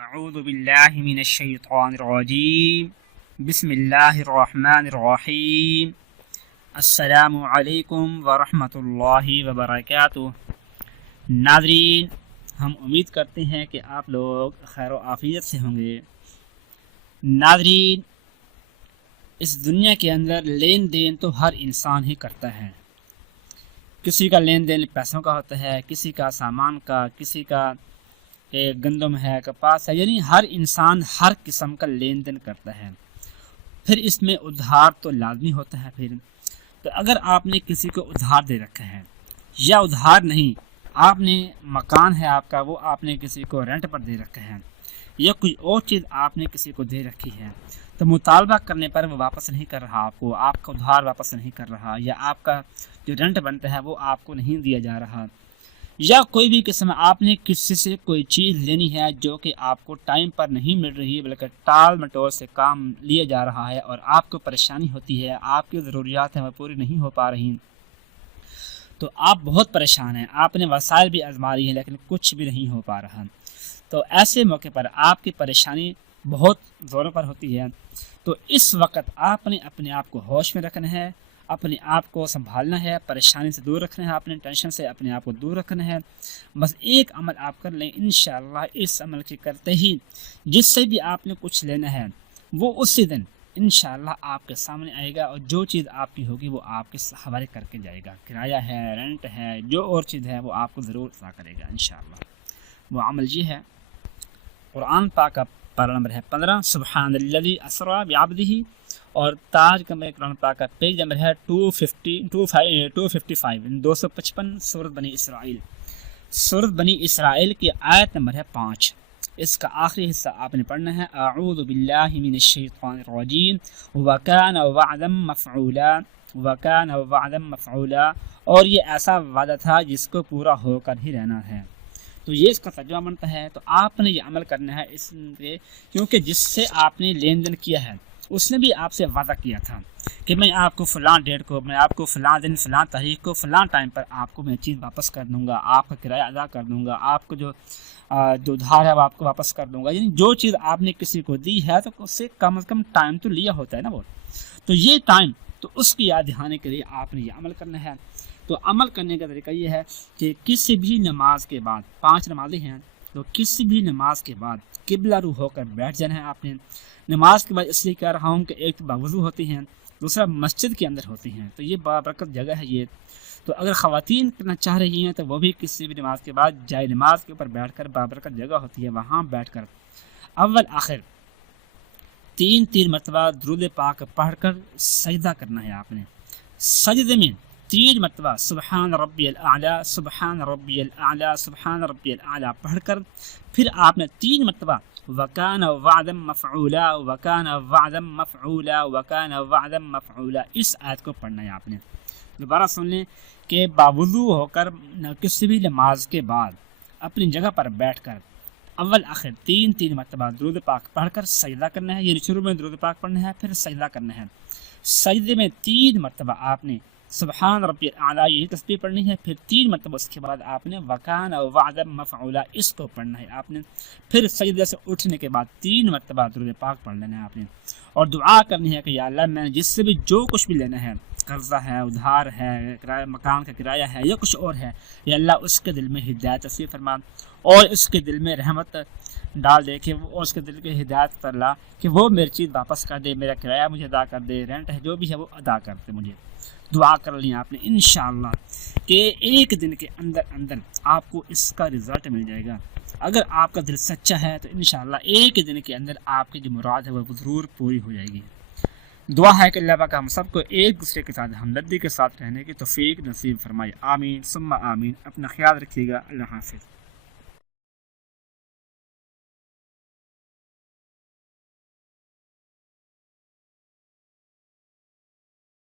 اعوذ باللہ من الشیطان الرجیم بسم اللہ الرحمن الرحیم السلام علیکم ورحمۃ اللہ وبرکاتہ ناظرین، ہم امید کرتے ہیں کہ آپ لوگ خیر و عافیت سے ہوں گے۔ ناظرین، اس دنیا کے اندر لین دین تو ہر انسان ہی کرتا ہے۔ کسی کا لین دین پیسوں کا ہوتا ہے، کسی کا سامان کا، کسی کا گندم ہے کپاس ہے یعنی ہر انسان ہر قسم کا لین دین کرتا ہے۔ پھر اس میں ادھار تو لازمی ہوتا ہے پھر۔ تو اگر آپ نے کسی کو ادھار دے رکھا ہے یا ادھار نہیں، آپ نے مکان ہے آپ کا، وہ آپ نے کسی کو رینٹ پر دے رکھا ہے یا کوئی اور چیز آپ نے کسی کو دے رکھی ہے، تو مطالبہ کرنے پر وہ واپس نہیں کر رہا آپ کو، آپ کا ادھار واپس نہیں کر رہا یا آپ کا جو رینٹ بنتا ہے وہ آپ کو نہیں دیا جا رہا۔ یا کوئی بھی قسم، آپ نے کسی سے کوئی چیز لینی ہے جو کہ آپ کو ٹائم پر نہیں مل رہی ہے بلکہ ٹال مٹول سے کام لیا جا رہا ہے اور آپ کو پریشانی ہوتی ہے، آپ کی ضروریات ہیں وہ پوری نہیں ہو پا رہی۔ تو آپ بہت پریشان ہیں، آپ نے وسائل بھی آزما لی ہیں، لیکن کچھ بھی نہیں ہو پا رہا۔ تو ایسے موقع پر آپ کی پریشانی بہت زوروں پر ہوتی ہے۔ تو اس وقت آپ نے اپنے آپ کو ہوش میں رکھنا ہے۔ اپنے آپ کو سنبھالنا ہے، پریشانی سے دور رکھنا ہے، اپنے ٹینشن سے اپنے آپ کو دور رکھنا ہے۔ بس ایک عمل آپ کر لیں، انشاءاللہ اس عمل کے کرتے ہی جس سے بھی آپ نے کچھ لینا ہے، وہ اسی دن انشاءاللہ آپ کے سامنے آئے گا اور جو چیز آپ کی ہوگی وہ آپ کے حوالے کر کے جائے گا۔ کرایہ ہے، رینٹ ہے، جو اور چیز ہے وہ آپ کو ضرور ادا کرے گا انشاءاللہ۔ وہ عمل یہ ہے، قرآن پاک کا پارا نمبر ہے پندرہ۔ سبحان اللہ اسرا بعبدہ اور تاج کا قرآن پاک کا پیج نمبر ہے two fifty two five two fifty five دو سو پچپن صورت یعنی بنی اسرائیل۔ صورت بنی اسرائیل کی آیت نمبر ہے پانچ۔ اس کا آخری حصہ آپ نے پڑھنا ہے۔ اعوذ باللہ من الشیطان الرجیم۔ وکان وعدا مفعولا، وکان وعدا مفعولا۔ اور یہ ایسا وعدہ تھا جس کو پورا ہو کر ہی رہنا ہے۔ تو یہ اس کا ترجمہ بنتا ہے، تو آپ نے یہ عمل کرنا ہے اس پہ کیونکہ جس سے آپ نے لین دین کیا ہے، اس نے بھی آپ سے وعدہ کیا تھا کہ میں آپ کو فلاں ڈیٹ کو، میں آپ کو فلاں دن، فلاں تاریخ کو، فلاں ٹائم پر آپ کو میں چیز واپس کر دوں گا، آپ کا کرایہ ادا کر دوں گا، آپ کو جو جو ادھار ہے وہ آپ کو واپس کر دوں گا۔ یعنی جو چیز آپ نے کسی کو دی ہے تو اس سے کم از کم ٹائم تو لیا ہوتا ہے نا وہ۔ تو یہ ٹائم، تو اس کی یاد دہانے کے لیے آپ نے یہ عمل کرنا ہے۔ تو عمل کرنے کا طریقہ یہ ہے کہ کسی بھی نماز کے بعد، پانچ نمازیں ہیں، تو کسی بھی نماز کے بعد قبلہ رو ہو کر بیٹھ جانا ہے آپ نے۔ نماز کے بعد اس لیے کہہ رہا ہوں کہ ایک تو باوضو ہوتی ہیں، دوسرا مسجد کے اندر ہوتی ہیں۔ تو یہ بابرکت جگہ ہے یہ۔ تو اگر خواتین کرنا چاہ رہی ہیں تو وہ بھی کسی بھی نماز کے بعد جائے۔ نماز کے اوپر بیٹھ کر بابرکت جگہ ہوتی ہے، وہاں بیٹھ کر۔ اول آخر، تین تین مرتبہ درود پاک پڑھ کر سجدہ کرنا ہے آپ نے۔ سجدے میں تین مرتبہ سبحان ربی الاعلیٰ سبحان ربی الاعلیٰ سبحان ربی الاعلیٰ پڑھ کر پھر آپ نے تین مرتبہ وکان وعدم مفعولا وکان وعدم مفعولا وکان وعدم مفعولا، اس آیت کو پڑھنا ہے آپ نے۔ دوبارہ سن لیں کہ باوضو ہو کر کسی بھی نماز کے بعد اپنی جگہ پر بیٹھ کر اول آخر تین تین مرتبہ درود پاک پڑھ کر سجدہ کرنا ہے یعنی شروع میں درود پاک پڑھنا ہے، پھر سجدہ کرنا ہے۔ سجدے میں تین مرتبہ آپ نے سبحان ربی اعلیٰ یہی تصویر پڑھنی ہے۔ پھر تین مرتبہ اس کے بعد آپ نے وکان اور وعدم مفعولا، اس کو پڑھنا ہے۔ آپ نے پھر سجدہ سے اٹھنے کے بعد تین مرتبہ درود پاک پڑھ لینا ہے آپ نے۔ اور دعا کرنی ہے کہ یا اللہ، میں نے جس سے بھی جو کچھ بھی لینا ہے قرضہ ہے، ادھار ہے، کرایہ، مکان کا کرایہ ہے یا کچھ اور ہے، یا اللہ اس کے دل میں ہدایت تصویر فرما اور اس کے دل میں رحمت ڈال دے کہ وہ اس کے دل کے ہدایت پر لا کہ وہ میری چیز واپس کر دے، میرا کرایہ مجھے ادا کر دے، رینٹ ہے، جو بھی ہے وہ ادا کر دے مجھے۔ دعا کر لیں آپ نے، انشاءاللہ کہ ایک دن کے اندر اندر آپ کو اس کا رزلٹ مل جائے گا۔ اگر آپ کا دل سچا ہے تو انشاءاللہ ایک دن کے اندر آپ کی جو مراد ہے وہ ضرور پوری ہو جائے گی۔ دعا ہے کہ اللہ پاک ہم سب کو ایک دوسرے کے ساتھ ہمدردی کے ساتھ رہنے کی توفیق نصیب فرمائے۔ آمین۔ ثم آمین۔ اپنا خیال رکھیے گا۔ اللہ حافظ۔